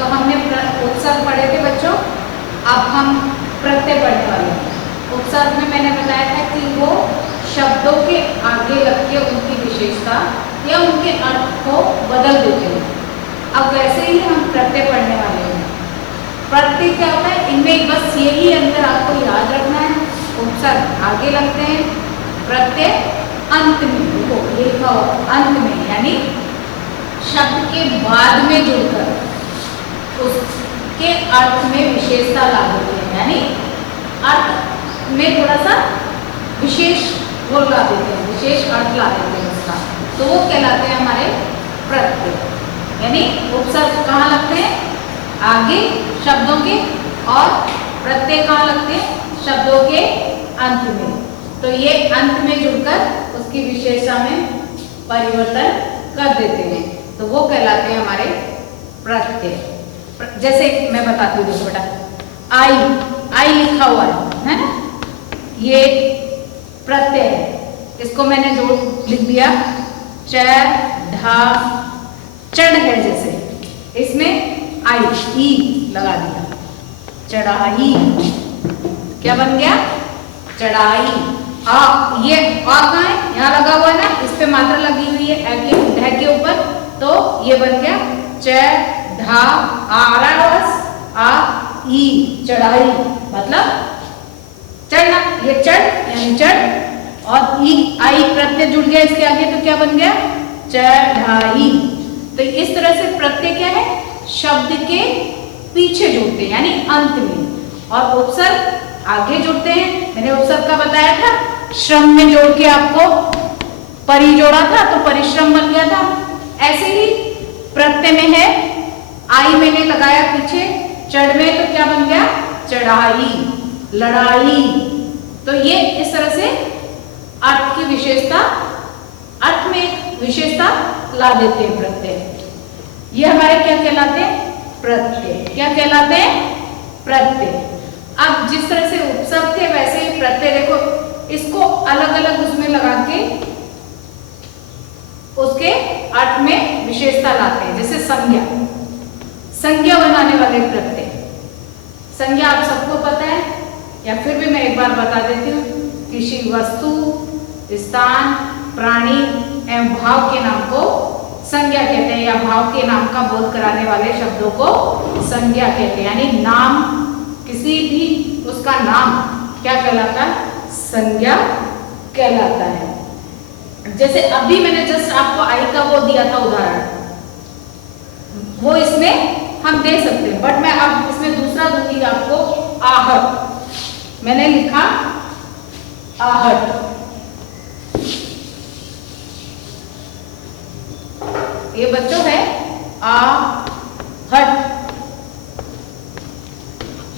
तो हमने उपसर्ग पढ़े थे बच्चों, अब हम प्रत्यय पढ़ने वाले हैं। उपसर्ग में मैंने बताया था कि वो शब्दों के आगे लग के उनकी विशेषता या उनके अर्थ को बदल देते हैं। अब वैसे ही हम प्रत्यय पढ़ने वाले हैं। प्रत्यय क्या होता है, इनमें बस यही अंतर आपको याद रखना है। उपसर्ग आगे लगते हैं, प्रत्यय अंत में, देखो ये लिखा हो अंत में, यानी शब्द के बाद में जुड़कर उसके अर्थ में विशेषता ला देते हैं, यानी अर्थ में थोड़ा सा विशेष वो ला देते हैं, विशेष अर्थ ला देते हैं उसका, तो वो कहलाते हैं हमारे प्रत्यय। यानी उपसर्ग कहाँ लगते हैं, आगे शब्दों के, और प्रत्यय कहाँ लगते हैं, शब्दों के अंत में। तो ये अंत में जुड़कर उसकी विशेषता में परिवर्तन कर देते हैं, तो वो कहलाते हैं हमारे प्रत्यय। जैसे मैं बताती हूँ, देखो बेटा, आई लिखा हुआ है ना, ये प्रत्यय है, इसको मैंने जोड़ लिख दिया, च ढा चढ़ है, जैसे इसमें आई ई लगा दिया, चढ़ाई, क्या बन गया, चढ़ाई। ये कहाँ है, यहाँ लगा हुआ है ना, इस पे मात्रा लगी हुई है ढ के ऊपर, तो ये बन गया च ढा आ ई, चढ़ाई, मतलब चढ़ना, ये चढ़ यानी चढ़, और ई आई प्रत्यय जुड़ गया इसके आगे, तो क्या बन गया, चढ़ाई। तो इस तरह से प्रत्यय क्या है, शब्द के पीछे जुड़ते हैं, यानी अंत में, और उपसर्ग आगे जुड़ते हैं। मैंने उपसर्ग का बताया था, श्रम में जोड़ के आपको परि जोड़ा था तो परिश्रम बन गया था। ऐसे ही प्रत्यय में है, आई मैंने लगाया पीछे, चढ़ में तो क्या बन गया, चढ़ाई, लड़ाई। तो ये इस तरह से अर्थ की विशेषता, अर्थ में एक विशेषता ला देते हैं प्रत्यय। ये हमारे क्या कहलाते हैं, प्रत्यय। क्या कहलाते हैं, प्रत्यय। अब जिस तरह से उपसर्ग थे वैसे ही प्रत्यय, देखो इसको अलग अलग उसमें लगा के उसके अर्थ में विशेषता लाते हैं। जैसे संज्ञा, संज्ञा बनाने वाले प्रत्यय, संज्ञा आप सबको पता है, या फिर भी मैं एक बार बता देती हूँ, किसी वस्तु, स्थान, प्राणी एवं भाव के नाम को संज्ञा कहते हैं, या भाव के नाम का बोध कराने वाले शब्दों को संज्ञा कहते हैं। यानी नाम, किसी भी उसका नाम क्या कहलाता है, संज्ञा कहलाता है। जैसे अभी मैंने जस्ट आपको आई का वो दिया था उदाहरण, वो इसमें हम दे सकते हैं, बट मैं अब इसमें दूसरा दूंगी आपको, आहट। मैंने लिखा आहट, ये बच्चों है आहट,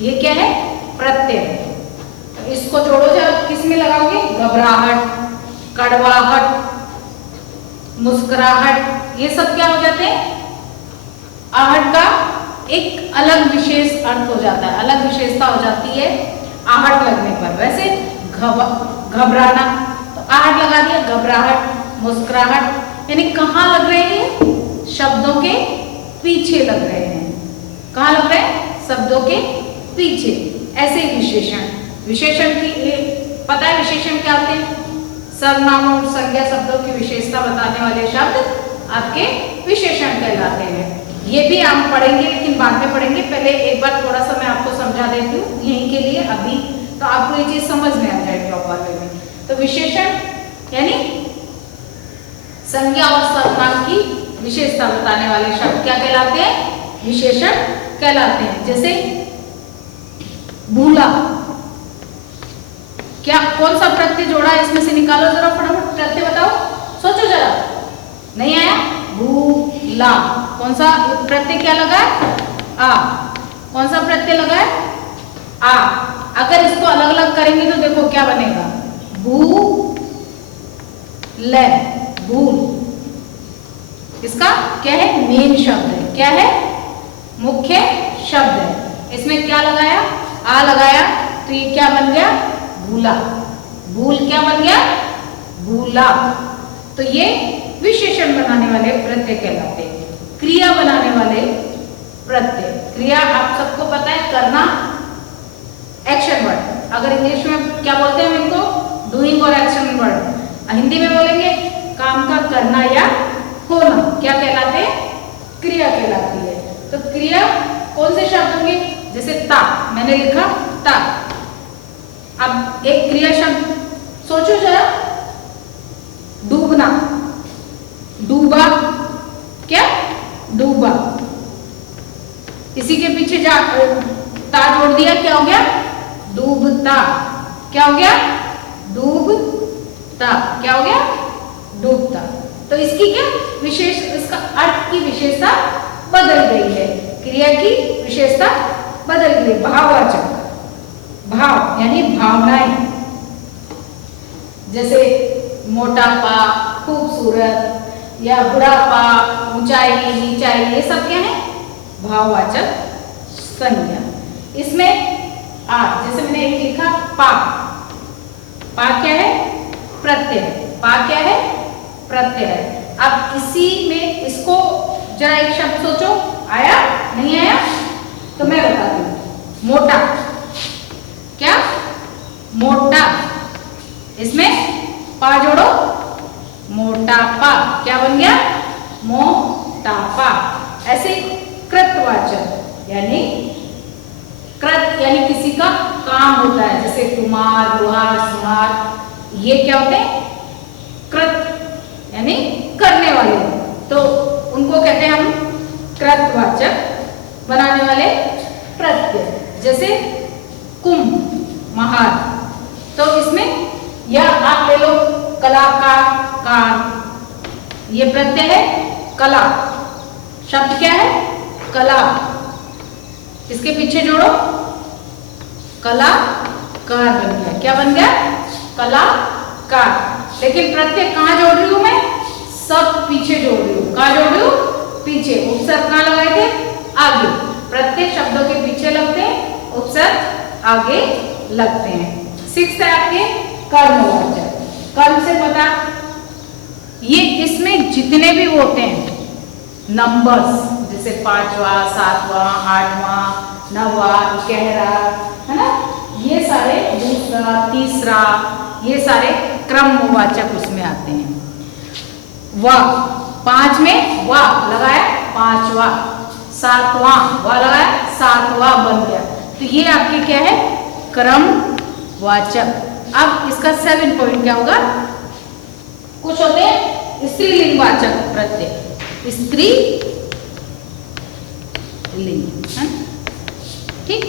ये क्या है, प्रत्यय। तो इसको जोड़ो, जब किस में लगाओगे, घबराहट, कड़वाहट, मुस्कुराहट, ये सब क्या हो जाते हैं, आहट का एक अलग विशेष अर्थ हो जाता है, अलग विशेषता हो जाती है आहट लगने पर। वैसे घबराना, तो आहट लगा दिया, घबराहट, मुस्कुराहट, यानी कहाँ लग रहे हैं, शब्दों के पीछे लग रहे हैं। कहाँ लग रहे हैं, शब्दों के पीछे। ऐसे विशेषण, विशेषण की पता है विशेषण क्या होते हैं, सर्वनाम और संज्ञा शब्दों की विशेषता बताने वाले शब्द आपके विशेषण कहलाते हैं। ये भी हम पढ़ेंगे, लेकिन बाद में पढ़ेंगे, पहले एक बार थोड़ा सा मैं आपको समझा देती हूँ यहीं के लिए अभी, तो आपको ये चीज समझ में आ जाए प्रॉपर वे में। तो विशेषण यानी संज्ञा और सर्वनाम की विशेषता बताने वाले शब्द क्या कहलाते हैं, विशेषण कहलाते हैं। जैसे भूला, क्या कौन सा प्रत्यय जोड़ा है, इसमें से निकालो जरा फटाफट, प्रत्यय बताओ, सोचो जरा, नहीं आया, भूला, कौन सा प्रत्यय क्या लगा है, आ, कौन सा प्रत्यय लगा है, आ। अगर इसको अलग अलग करेंगे तो देखो क्या बनेगा, भू ले, भूल, इसका क्या है, मेन शब्द है, क्या है, मुख्य शब्द है। इसमें क्या लगाया, आ लगाया, तो ये क्या बन गया, भूला, भूल क्या बन गया, भूला। तो ये विशेषण बनाने वाले प्रत्यय कहलाते हैं। क्रिया बनाने वाले प्रत्यय। क्रिया आप सबको पता है, करना, एक्शन वर्ड। अगर इंग्लिश में क्या बोलते हैं हम इनको, डूइंग और एक्शन वर्ड। हिंदी में बोलेंगे काम का करना या होना, क्या कहलाते हैं, क्रिया कहलाती है। तो क्रिया कौन से शब्द होंगे, जैसे ता, मैंने लिखा ता। अब एक क्रिया शब्द सोचो जरा, डूबना, डूबा, क्या, डूबा। इसी के पीछे जा ता जोड़ दिया, क्या हो गया, डूबता। क्या हो गया, डूबता। क्या हो गया, डूबता। तो इसकी क्या विशेष, इसका अर्थ की विशेषता बदल गई है, क्रिया की विशेषता बदल गई। भाववाचक, भाव यानी भावनाएं, जैसे मोटापा, खूबसूरत या बुढ़ापा, ऊंचाई, नीचाई, ये सब क्या है, भाववाचक संज्ञा। इसमें जैसे मैंने एक लिखा पा, पा क्या है, प्रत्यय। पा क्या है, प्रत्यय है। अब इसी में इसको जरा एक शब्द सोचो, आया नहीं आया, तो मैं बताती हूँ। मोटा, क्या, मोटा, इसमें पा जोड़ो, मोटापा। क्या बन गया, मोटापा। ऐसे कृतवाचक यानी कृत यानी किसी का काम होता है, जैसे कुमार, लोहार, सुनार, ये क्या होते हैं, कृत यानी करने वाले, तो उनको कहते हैं हम कृतवाचक बनाने वाले प्रत्यय। जैसे कुंभ, महार, तो इसमें या आप ले लो कलाकार, कार, ये प्रत्यय है कला, शब्द क्या है, कला, इसके पीछे जोड़ो, कलाकार बन गया। क्या बन गया, कलाकार। लेकिन प्रत्यय कहाँ जोड़ रही हूं मैं, सब पीछे जोड़ रही हूँ। कहाँ जोड़ रही हूँ, पीछे। उपसर्ग कहाँ लगाए थे, आगे। प्रत्यय शब्दों के पीछे लगते हैं, उपसर्ग आगे लगते हैं। 6 है आपके कर्मवाचक। कर्म से पता, ये इसमें जितने भी होते हैं नंबर्स, जैसे 5वां, 7वां, 8वां, 9वां, 11, है ना, ये सारे, दूसरा, तीसरा, ये सारे क्रमवाचक उसमें आते हैं। वाह, 5 में वाह लगाया, 5वां, 7वां वाह लगाया, 7वां बन गया। तो ये आपके क्या है, क्रमवाचक। अब इसका 7 पॉइंट क्या होगा, कुछ होते हैं स्त्रीलिंगवाचक प्रत्यय, स्त्रीलिंग, ठीक,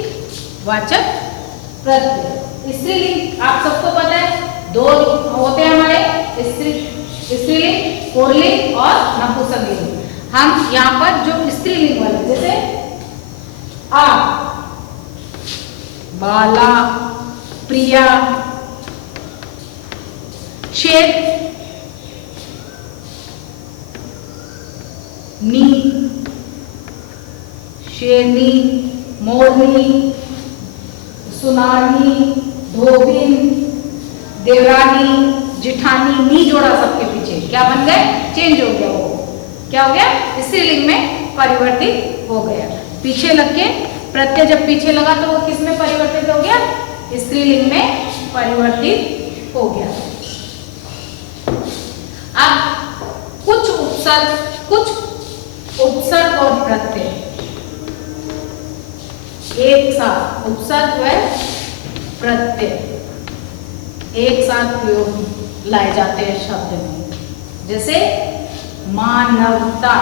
वाचक प्रत्यय। स्त्रीलिंग आप सबको पता है, 2 होते हैं हमारे, स्त्रीलिंग, पुल्लिंग और नपुंसकलिंग। हम यहाँ पर जो स्त्रीलिंग वाले, जैसे आ, बाला, प्रिया, शेर, नी, शेरनी, मोरनी, सुनारनी, धोबिन, देवरानी, जिठानी, नी जोड़ा सबके पीछे, क्या बन गए, चेंज हो गया, वो क्या हो गया, स्त्रीलिंग में परिवर्तित हो गया। पीछे लग के प्रत्यय जब पीछे लगा तो वो किस में परिवर्तित हो गया, स्त्रीलिंग में परिवर्तित हो गया। अब कुछ उपसर्ग और प्रत्यय एक साथ, उपसर्ग व प्रत्यय एक साथ प्रयोग लाए जाते हैं शब्द में। जैसे मानवता,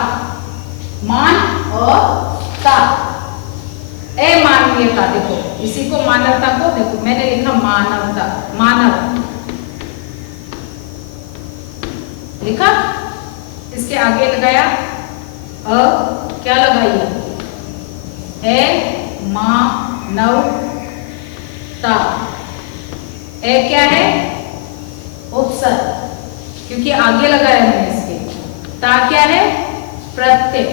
मान और ता, अमानवीयता, देखो इसी को मानवता को, देखो मैंने लिखा मानवता, मानव लिखा, इसके आगे लगाया अ, क्या लगाइए, ए मानवता, ए क्या है, उपसर्ग, क्योंकि आगे लगाया मैंने इसके। ता क्या है, प्रत्यय,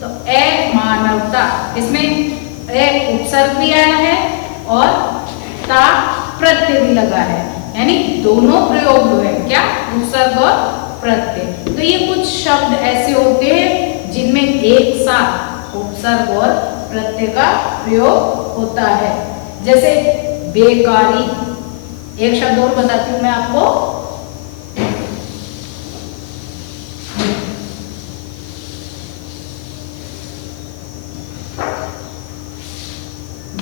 तो ए मानवता, इसमें ए उपसर्ग भी आया है और ता प्रत्यय भी लगा है, यानी दोनों प्रयोग हुए, क्या, उपसर्ग और प्रत्यय। तो ये कुछ शब्द ऐसे होते हैं जिनमें एक साथ उपसर्ग उपसर्ग और प्रत्यय का प्रयोग होता है। जैसे बेकारी, एक शब्द और बताती हूँ मैं आपको,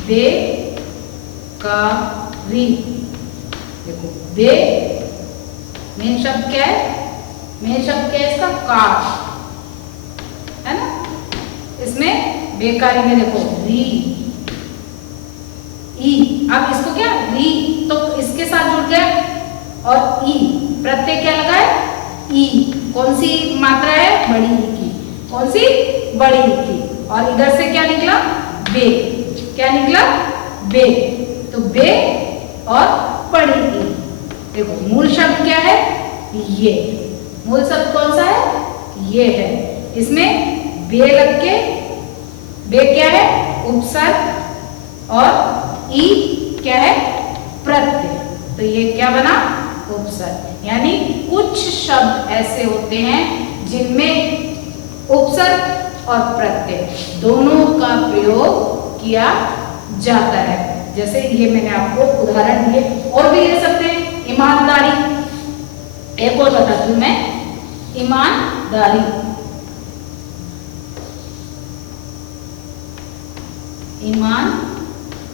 बेकारी। देखो बे मेन शब्द क्या है, मेन शब्द क्या है इसका, कार, है ना। इसमें बेकारी में देखो री ई, अब इसको क्या री तो इसके साथ जुड़ गया और ई प्रत्यय क्या लगा है ई, कौन सी मात्रा है, बड़ी ई की, कौन सी बड़ी ई की, और इधर से क्या निकला बे, क्या निकला बे, तो बे और बड़ी ई। देखो मूल शब्द क्या है, ये मूल शब्द कौन सा है, ये है। इसमें बे लग के, बे क्या है उपसर्ग और ई क्या है प्रत्यय, तो ये क्या बना उपसर्ग। यानी कुछ शब्द ऐसे होते हैं जिनमें उपसर्ग और प्रत्यय दोनों का प्रयोग किया जाता है। जैसे ये मैंने आपको उदाहरण दिए, और भी ले सकते हैं। ईमानदारी, एक और बताती हूँ मैं, ईमानदारी, ईमानदारी,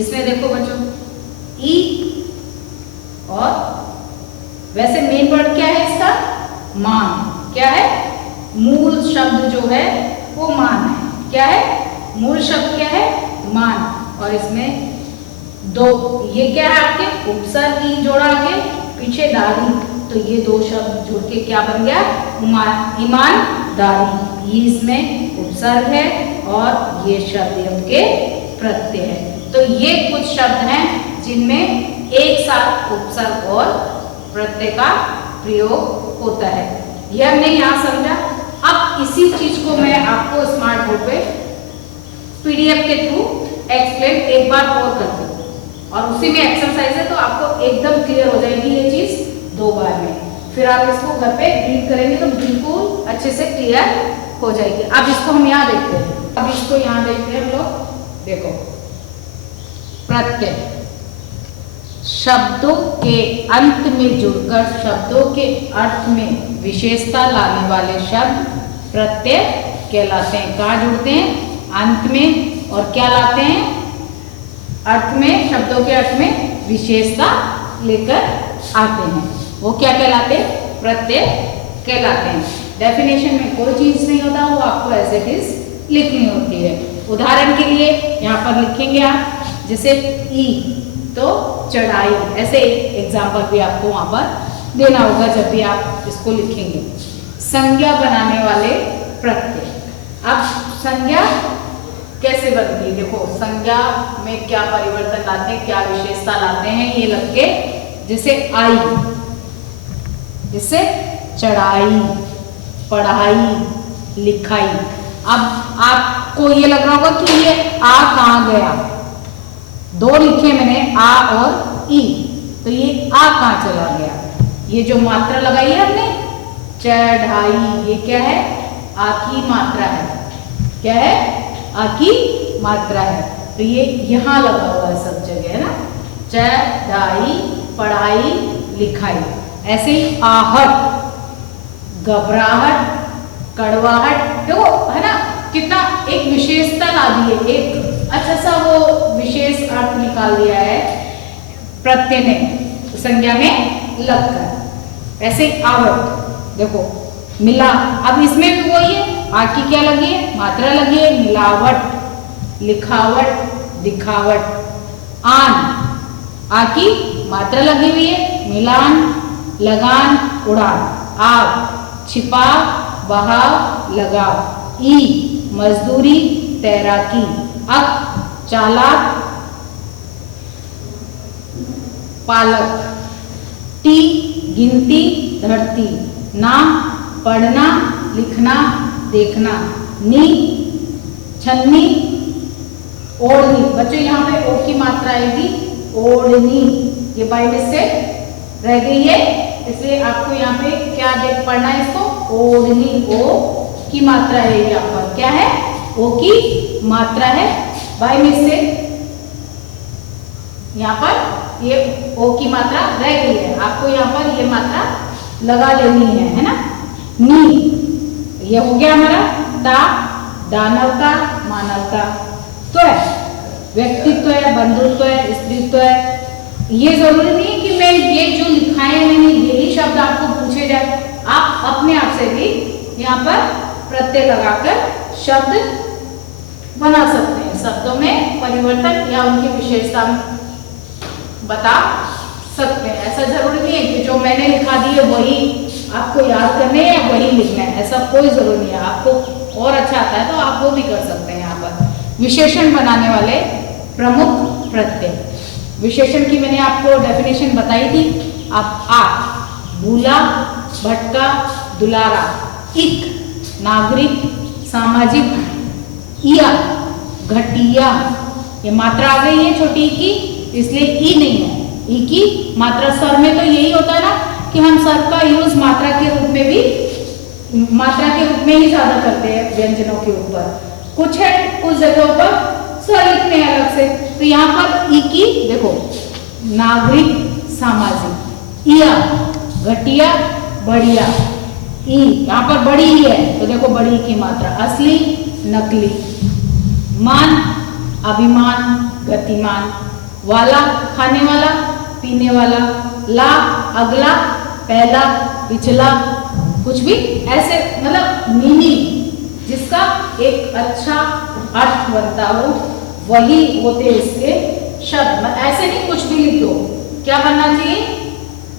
इसमें देखो बच्चों ई और वैसे मेन वर्ड क्या है इसका, मान, क्या है मूल शब्द जो है वो मान है, क्या है मूल शब्द क्या है मान, और इसमें दो ये क्या है आपके उपसर्ग ई जोड़ा आगे पीछे दारी, तो ये दो शब्द जुड़ के क्या बन गया ईमानदारी। ये इसमें उपसर्ग है और ये शब्द उनके प्रत्यय है। तो ये कुछ शब्द हैं जिनमें एक साथ उपसर्ग और प्रत्यय का प्रयोग होता है। यह हमने यहाँ समझा। अब इसी चीज को मैं आपको स्मार्ट बोर्ड पे पीडीएफ के थ्रू एक्सप्लेन एक बार और करती हूँ, और उसी में एक्सरसाइज है, तो आपको एकदम क्लियर हो जाएगी ये चीज 2 बार में। फिर आप इसको घर पे रीड करेंगे तो बिल्कुल अच्छे से क्लियर हो जाएगी। अब इसको हम यहाँ देखते हैं, अब इसको यहाँ देखते हैं हम लोग। देखो प्रत्यय शब्दों के अंत में जुड़कर शब्दों के अर्थ में विशेषता लाने वाले शब्द प्रत्यय कहलाते हैं। कहाँ जुड़ते हैं, अंत में, और क्या लाते हैं अर्थ में, शब्दों के अर्थ में विशेषता लेकर आते हैं, वो क्या कहलाते हैं प्रत्यय कहलाते हैं। डेफिनेशन में कोई चीज नहीं होता, वो आपको एज इट इज लिखनी होती है। उदाहरण के लिए यहाँ पर लिखेंगे आप, जैसे ई तो चढ़ाई, ऐसे एग्जाम्पल भी आपको वहां पर देना होगा जब भी आप इसको लिखेंगे। संज्ञा बनाने वाले प्रत्यय, अब संज्ञा कैसे बनती है, देखो संज्ञा में क्या परिवर्तन लाते हैं, क्या विशेषता लाते हैं, ये लग के जैसे आई, जैसे चढ़ाई, पढ़ाई, लिखाई। अब आपको ये लग रहा होगा कि ये आ कहाँ गया, 2 लिखे मैंने आ और ई, तो ये आ कहाँ चला गया, ये जो मात्रा लगाई है हमने चढ़ाई, ये क्या है आ की मात्रा है, क्या है आ की मात्रा है, तो ये यहाँ लगा हुआ है सब जगह, है ना, चढ़ाई, पढ़ाई, लिखाई। ऐसे ही आहट, घबराहट, कड़वाहट, देखो है ना कितना एक विशेषता ला दी है, एक अच्छा सा वो विशेष अर्थ निकाल दिया है प्रत्यय ने संज्ञा में लगकर। ऐसे ही आवट, देखो मिला, अब इसमें भी वही है, आ की क्या लगी है मात्रा लगी है, मिलावट, लिखावट, दिखावट। आन, आ की मात्रा लगी हुई है, मिलान, लगान, उड़ान। आव, छिपाव, बहाव, लगाव। ई, मजदूरी, तैराकी। अक, चालाक, पालक। टी, गिनती, धरती। ना, पढ़ना, लिखना, देखना। नी, छन्नी, ओढ़नी। बच्चों यहाँ पे ओ की मात्रा आएगी, ओढ़नी, ये बाई मिस्टेक रह गई है, इसलिए आपको यहाँ पे क्या देख पढ़ना है इसको, ओढ़नी, ओ की मात्रा है यहाँ पर, क्या है, ओ की मात्रा है। बाय मिस्टेक यहाँ पर ये ओ की मात्रा रह गई है, आपको यहाँ पर ये मात्रा लगा लेनी है ना। नी, ये हो गया हमारा ता, दानव का, मानव का। तो है व्यक्तित्व है, बंधुत्व है, स्त्रीत्व है। ये जरूरी नहीं है कि मैं ये जो लिखा है मैंने यही शब्द आपको पूछे जाए, आप अपने आप से भी यहाँ पर प्रत्यय लगाकर शब्द बना सकते हैं, शब्दों में परिवर्तन या उनकी विशेषता बता सकते हैं। ऐसा जरूरी नहीं है कि जो मैंने लिखा दी है वही आपको याद करने है या वही लिखना है, ऐसा कोई जरूरी नहीं है। आपको और अच्छा आता है तो आप वो भी कर सकते हैं। यहाँ पर विशेषण बनाने वाले प्रमुख प्रत्यय, विशेषण की मैंने आपको डेफिनेशन बताई थी। आप आ, भूला, भटका, दुलारा, इक, नागरिक, सामाजिक, इया, घटिया, ये मात्रा आ गई है छोटी की, इसलिए ई नहीं है। ई की मात्रा स्वर में तो यही होता है ना कि हम स्वर का यूज मात्रा के रूप में भी, मात्रा के रूप में ही ज्यादा करते हैं व्यंजनों के ऊपर। कुछ है कुछ जगहों पर स्वर लिखते हैं अलग से। तो यहाँ पर ई की देखो, नागरिक, सामाजिक, इया, घटिया, बढ़िया, ई यहाँ पर बड़ी ही है तो देखो बड़ी की मात्रा, असली, नकली, मान, अभिमान, गतिमान, वाला, खाने वाला, पीने वाला, ला, अगला, पहला, पिछला, कुछ भी ऐसे मतलब मीनिंग जिसका एक अच्छा अर्थ बनता हो वही होते इसके शब्द। ऐसे नहीं कुछ भी लिख दो, क्या बनना चाहिए,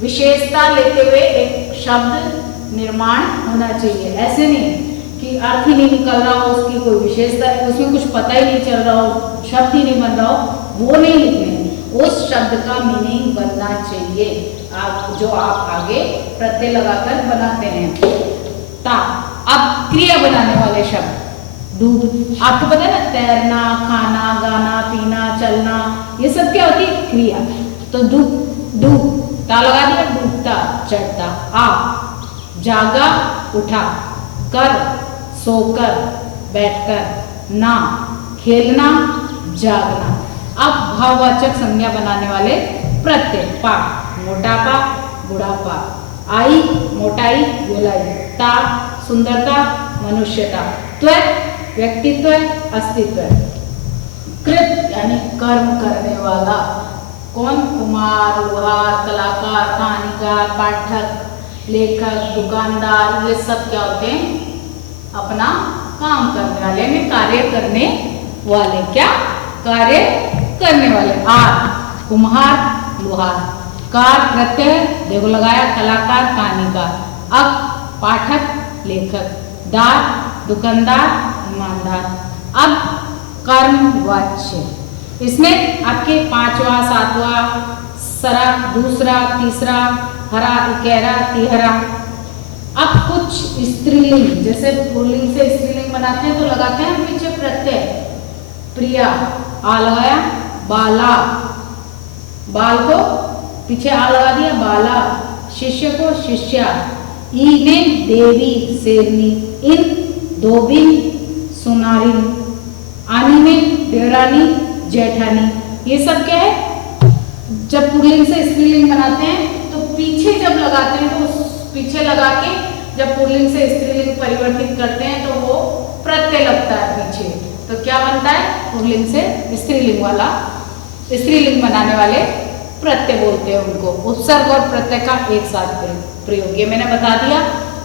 विशेषता लेते हुए एक शब्द निर्माण होना चाहिए। ऐसे नहीं कि अर्थ ही नहीं निकल रहा हो, उसकी कोई विशेषता, उसमें कुछ पता ही नहीं चल रहा हो, शब्द ही नहीं बन रहा हो, वो नहीं लिखने, उस शब्द का मीनिंग बनना चाहिए आप जो आप आगे प्रत्यय लगाकर बनाते हैं। ता, अब क्रिया बनाने वाले शब्द, डूब, आपको पता है ना, तैरना, खाना, गाना, पीना, चलना, ये सब क्या होती है, क्रिया। तो डूब, डूब, ता लगा दिया, डूबता, चढ़ता। आ, जागा, उठा, कर, सोकर, बैठकर, ना, खेलना, जागना। अब भाववाचक संज्ञा बनाने वाले प्रत्यय, पा, मोटापा, बुढ़ापा, आई, मोटाई, गोलाई, ता, सुंदरता, मनुष्यता, त्व, व्यक्तित्व, अस्तित्व, कृत यानी कर्म करने वाला, कौन, कुमार, लोहार, कलाकार, कहानीकार, पाठक, लेखक, दुकानदार, ये सब क्या होते हैं, अपना काम करने वाले में कार्य करने वाले, क्या कार्य करने वाले। आर, कुम्हार, लोहार, कार, प्रत्यय देखो लगाया, कलाकार, कहानीकार, अब पाठक, लेखक, दार, दुकानदार, ईमानदार। अब कर्मवाच्य, इसमें आपके पांचवा, सातवां, सरा, दूसरा, तीसरा, हरा, इकेरा, तिहरा। अब कुछ स्त्रीलिंग, जैसे पुल्लिंग से स्त्रीलिंग बनाते हैं तो लगाते हैं पीछे प्रत्यय, प्रिया, आ लगाया, बाला, बाल को पीछे आ लगा दिया, बाला, शिष्य को शिष्या, ई में देवी, शेरनी, इन धोबिन, सुनारिन, आनी में देवरानी, जेठानी। ये सब क्या है, जब पुल्लिंग से स्त्रीलिंग बनाते हैं तो पीछे जब लगाते हैं तो पीछे लगा के जब पुल्लिंग से स्त्रीलिंग परिवर्तित करते हैं तो वो प्रत्यय लगता है पीछे, तो क्या बनता है, पुल्लिंग से स्त्रीलिंग वाला, स्त्रीलिंग बनाने वाले प्रत्यय बोलते हैं उनको। उपसर्ग और प्रत्यय का एक साथ प्रयोग, ये मैंने बता दिया।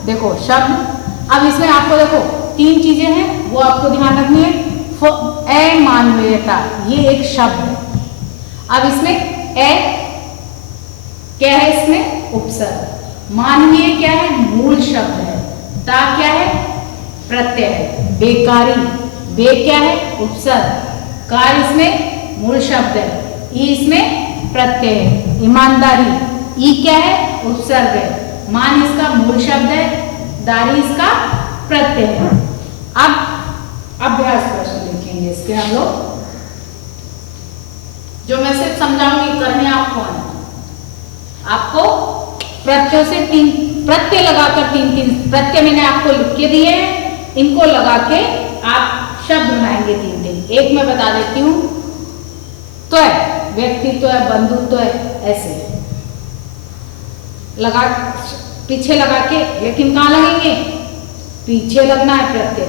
देखो शब्द, अब इसमें आपको देखो तीन चीजें हैं वो आपको ध्यान रखनी है। अमानवीयता, ये एक शब्द है। अब इसमें ए क्या है, इसमें उपसर्ग। मानवीय क्या है, मूल शब्द है। ता क्या है, प्रत्यय है। बेकारी, बे क्या है, उपसर्ग। कार इसमें मूल शब्द है। ई इसमें प्रत्यय है। ईमानदारी, ई क्या है, उपसर्ग है। मान इसका मूल शब्द है, दारी इसका प्रत्यय है। अब अभ्यास प्रश्न लिखेंगे इसके हम लोग, जो मैं सिर्फ समझाऊंगी, करने आपको है। आपको प्रत्यय से तीन प्रत्यय लगाकर तीन प्रत्यय मैंने आपको लिख के दिए हैं, इनको लगा के आप शब्द बनाएंगे 3-3। एक मैं बता देती हूँ, त्वय, व्यक्तित्व है, बंधुत्व है, ऐसे लगा, पीछे लगा के, लेकिन कहाँ लगेंगे? पीछे लगना है प्रत्यय।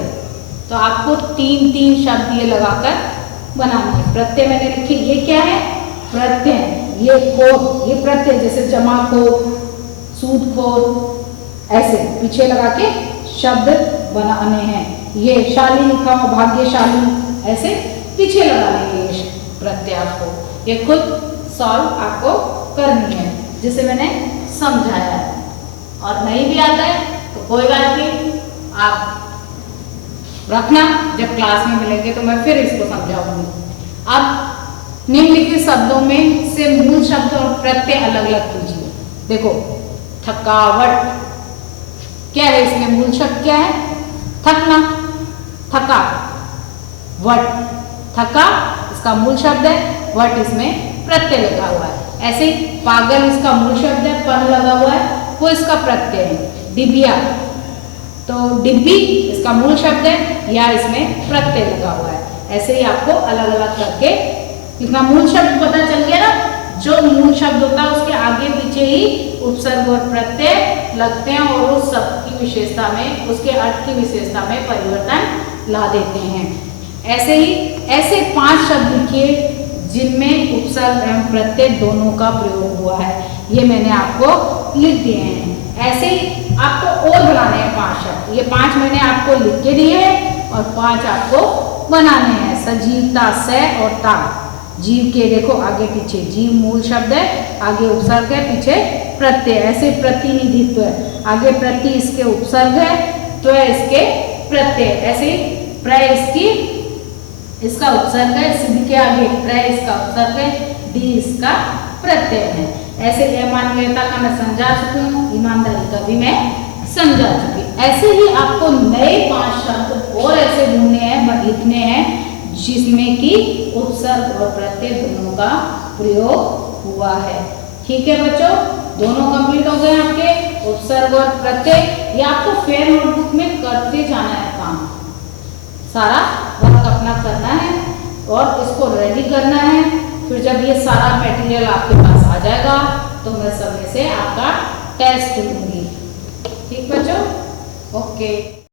तो आपको 3-3 शब्द ये लगाकर बनाना है। प्रत्यय मैंने लिखे, ये क्या है? प्रत्यय। ये खोर, ये प्रत्यय, जैसे जमाखोर, सूदखोर, ऐसे पीछे लगा के शब्द बनाने हैं। ये शाली लिखा हुआ, भाग्यशाली, ऐसे पीछे लगा लेंगे ये प्रत्यय आपको। ये खुद सॉल्व आपको करनी है, जिसे मैंने समझाया है। और नहीं भी आता है तो कोई बात नहीं, आप रखना, जब क्लास में मिलेंगे तो मैं फिर इसको समझाऊंगी। अब निम्नलिखित शब्दों में से मूल शब्द और प्रत्यय अलग अलग कीजिए। देखो, थकावट, क्या है इसमें? मूल शब्द क्या है? थकना, थका। वट, थका इसका मूल शब्द है, वट इसमें प्रत्यय लगा हुआ है। ऐसे ही पागल इसका मूल शब्द है, पन लगा हुआ है, वो इसका प्रत्यय है। डिबिया, तो डिब्बी इसका मूल शब्द है, या इसमें प्रत्यय लगा हुआ है। ऐसे ही आपको अलग अलग करके लिखना। मूल शब्द पता चल गया ना? जो मूल शब्द होता है उसके आगे पीछे ही उपसर्ग और प्रत्यय लगते हैं और उस शब्द की विशेषता में, उसके अर्थ की विशेषता में परिवर्तन ला देते हैं। ऐसे ही ऐसे 5 शब्द लिखिए जिनमें उपसर्ग एवं प्रत्यय दोनों का प्रयोग हुआ है। ये मैंने आपको लिख दिए हैं। ऐसे ही आपको और बनाने हैं 5 शब्द। ये 5 मैंने आपको लिख के दिए हैं और 5 आपको बनाने हैं। सजीवता, से और ता। जीव के देखो आगे पीछे, जीव मूल शब्द है, आगे उपसर्ग है, पीछे प्रत्यय। ऐसे प्रतिनिधित्व है, आगे प्रति इसके उपसर्ग है, तो इसके प्रत्यय। ऐसे प्र इसका उपसर्ग है, सिद्ध के आगे प्र इसका उपसर्ग है, डी इसका प्रत्यय है। ऐसे अमानवीयता का मैं समझा चुकी हूँ, ईमानदारी का भी मैं समझा चुकी। ऐसे ही आपको नए 5 शब्द और ऐसे ढूंढने हैं, लिखने हैं, जिसमें कि उपसर्ग और प्रत्यय दोनों का प्रयोग हुआ है। ठीक है बच्चों, दोनों कंप्लीट हो गए आपके, उपसर्ग और प्रत्यय। ये आपको फेयर नोटबुक में करते जाना है काम, सारा वर्क अपना करना है और इसको रेडी करना है। फिर जब ये सारा मटेरियल आपके पास आ जाएगा तो मैं समय से आपका टेस्ट लूंगी। ठीक बच्चों, ओके।